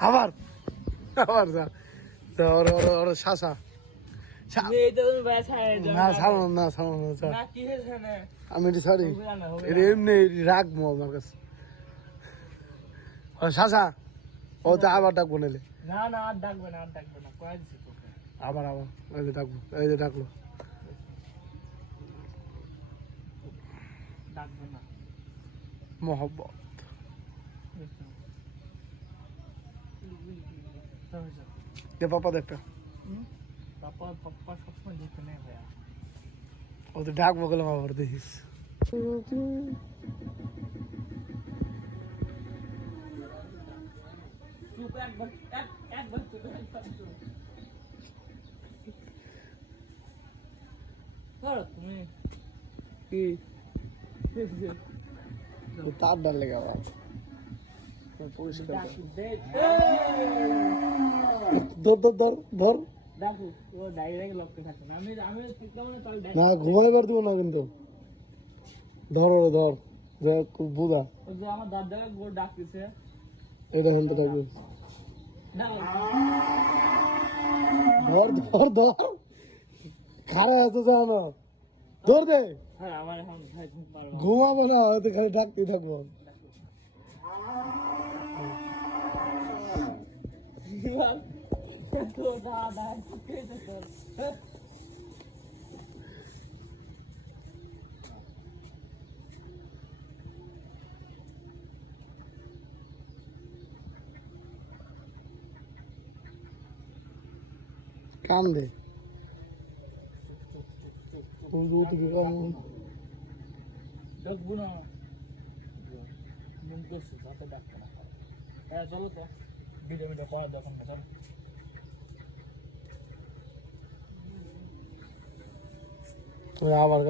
আবার আবার যা ওর শাসা না ছাড়ো না ছাড়ো না আমি এটি ছাড়ি এটা এমনি রাখবো আমার কাছে শাসা ও তো আবার ডাকবো নাহলে না না আর ডাকবে না কয়ে দিছি তোকে আবার এই যে ডাকবো এই যে ডাকলো ডাকবে না মোহব্বত দে পাপা দেখটা পাপা সবসময় দেখতে নেই ভাইয়া ও তো ডাকবো গেলাম আবার দেখিস তুমি কি তার ডাল লেগে আবার পরিষ্কার ধর দেখো ও ডাইরেক্ট লক্ষ্যে থাকে না আমি না ঘুমাইবার দিব না কিন্তু ধর যে খুব বুঝা ও যে আমার দাদা গোল ডাকতেছে এটা হেলতে থাকবে ধর খারা আছে জানো ধর দে হ্যাঁ আমার এখন ঘুমাবো না হয়তো খালি ডাকতেই থাকবো কান্দে ডাকবো না মুখ দোষ যাতে ডাকতে না হ্যাঁ চলো তো ভিডিও করা দেখুন না চলো আবার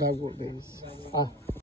ডাকবো দেখিস